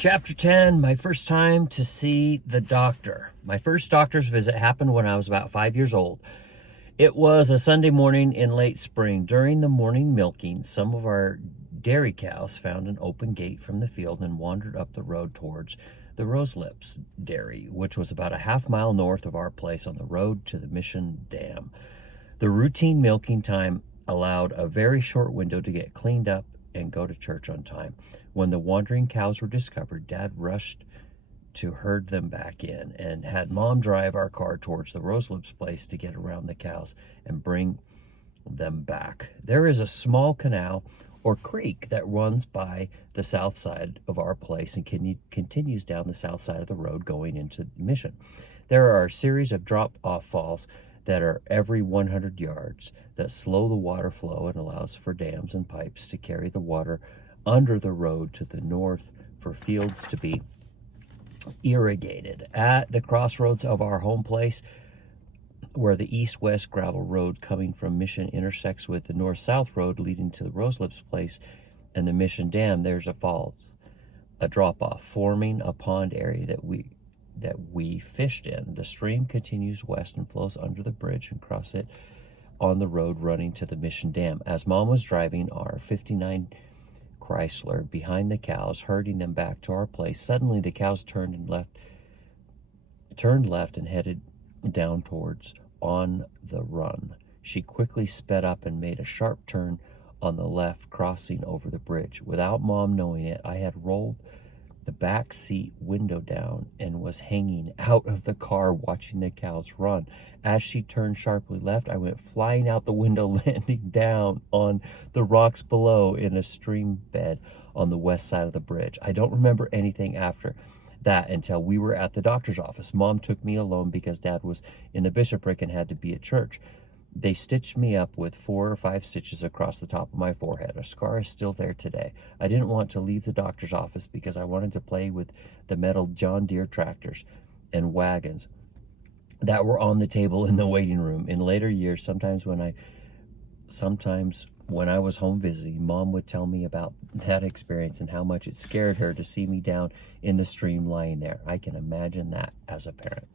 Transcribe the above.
Chapter 10, my first time to see the doctor. My first doctor's visit happened when I was about 5 years old. It was a Sunday morning in late spring. During the morning milking, some of our dairy cows found an open gate from the field and wandered up the road towards the Roselips Dairy, which was about a half-mile north of our place on the road to the Mission Dam. The routine milking time allowed a very short window to get cleaned up and go to church on time. When the wandering cows were discovered, Dad rushed to herd them back in and had Mom drive our car towards the Roselips place to get around the cows and bring them back. There is a small canal or creek that runs by the south side of our place and continues down the south side of the road going into Mission. There are a series of drop-off falls that are every 100 yards that slow the water flow and allows for dams and pipes to carry the water under the road to the north for fields to be irrigated. At the crossroads of our home place, where the east-west gravel road coming from Mission intersects with the north-south road leading to the Roselips place and the Mission Dam, there's a falls, a drop-off, forming a pond area that we fished in. The stream continues west and flows under the bridge and across it on the road running to the Mission Dam. As Mom was driving our 59 Chrysler behind the cows, herding them back to our place, suddenly the cows turned left and headed down towards On the Run. She quickly sped up and made a sharp turn on the left, crossing over the bridge. Without Mom knowing it, I had rolled the back seat window down and was hanging out of the car watching the cows run. As she turned sharply left, I went flying out the window, landing down on the rocks below in a stream bed on the west side of the bridge. I don't remember anything after that until we were at the doctor's office. Mom took me alone because Dad was in the bishopric and had to be at church. They stitched me up with 4 or 5 stitches across the top of my forehead. A scar is still there today. I didn't want to leave the doctor's office because I wanted to play with the metal John Deere tractors and wagons that were on the table in the waiting room. In later years, sometimes when I was home visiting, Mom would tell me about that experience and how much it scared her to see me down in the stream lying there. I can imagine that as a parent.